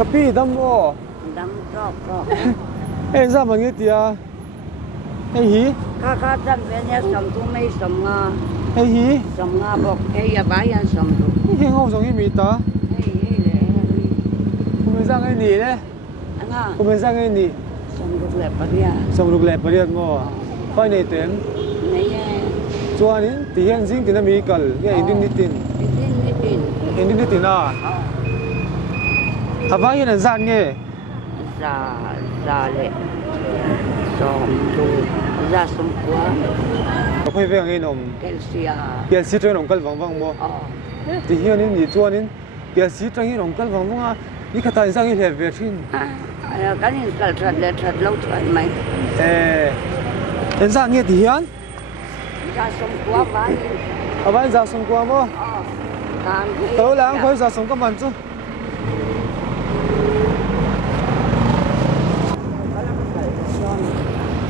Kapi dam o. Dam trok. Ê ra mà nghe tia. Ê hí. Kakak dan banyak samtu mai samga. Ê hí. Samga bok ya bayan samtu. Hí ngô giống như mì ta. Le. Cô mới sang cái nỉ đấy. Nga. Cô mới sang cái nỉ. Samtu le paria. Xong lúc lẹ bà điên mò. Phai này tên. Nei. Chuan in thì hiện dinh thì nó mỹ cẩn. Nghe in đi tin. In đi tin à. À vãi hiện là dạng nghe. Ra le. Samtu. Ra semua. Có phải về nghe nồng. Kelsia. Bia xí trên nồng cල් vắng vắng mò. Thì hiện in thì chuan in. Bia xí trên nồng cl vắng vắng à. Đi khát tay sang cái lẹ về trên. Kan ini kalau terlihat laut mai. Em dạng nghe thì hiện. Ra semua bayi. À vãi ra xong qua mò. Tớ là khối ra xong các bạn chứ.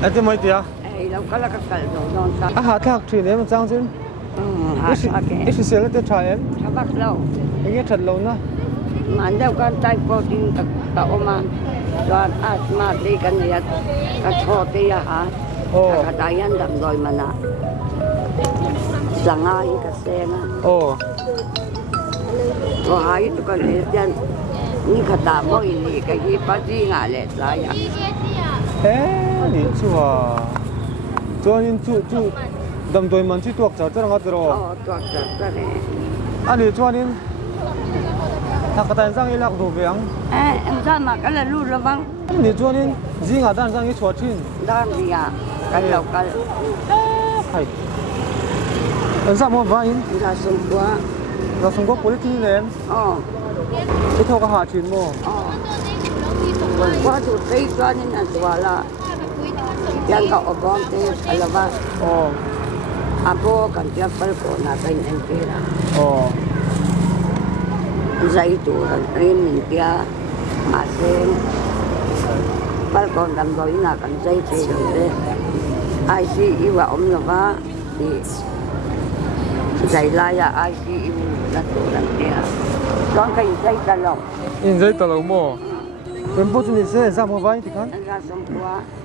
Em tìm mấy tia? Lâu kalau kesal dong sa. À hạt thạc thì em trang chứ. Ít xíu là tiết trà em. Sabak lâu. Anh nghe thật lâu nữa. Mandau kan tai protein tak oman. Zuar asthma di kan ya. Kathote ya ha. Katayan dam rồi mana. Sangai kasenga. Hai itu kan dan ni kata mo ini kaki pasti ngale saya. Ni chua. Cho nên chu đầm tuổi mình chỉ tuộc chở ngắt rồi. Tuộc chở này. Anh đi cho nên thằng cái tay sang cái lạc đồ vàng. Em ra mà cái là lu rồi băng. Ni cho nên gì ngắt tan sang cái chuột chín. Đang gì à? Cái lẩu cái. Hay. Em ra mua vài. Ra sum quá. Ra sum quá quality này em. Cái thau cái hạt chín mua. Quá tụt cây cho nên là Zuar là. Yang kau obong tu alawa. Apo kan dia pelko na kain empira. Zaitu rin dia asing. Pelko dam doi na kan zaitu de. ICU wa omlawa di zailaya ICU na tu dan dia. Don kain zai talong. In zai talong mo. Em bố chúng sẽ ra mua váy thì khán.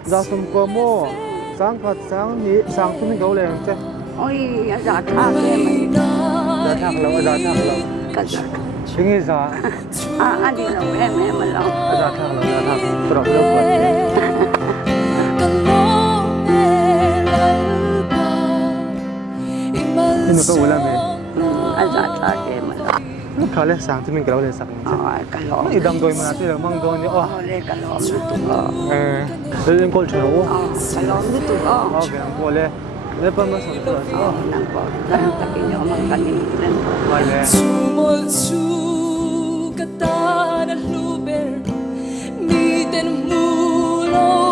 Ra sum qua mua. Sáng khát sáng nhị sáng chúng mình gấu lên chứ. Ôi, ra thang em. Ra thang lâu, ra thang lâu. Cái gì? Chính là ra. Anh đi lâu em lâu. Ra thang lâu, ra thang. Tôi đọc lâu quá. Nhưng mà có uống làm gì? Anh ra thang em lâu. Lúc khá là sáng chúng mình gấu lên sáng. Cái lỗ. Ý đâm đôi mà tôi là mang đôi nhỉ. Cái lỗ như tụi đó. Đây là con chèo. Cái lỗ như tụi đó. Cái lỗ cô lên. Để bấm vào xong rồi. Nang có. Đang ta cái nhỏ mà cái này lên. Vậy nè. Sumol su kata na luber, mi ten mulo.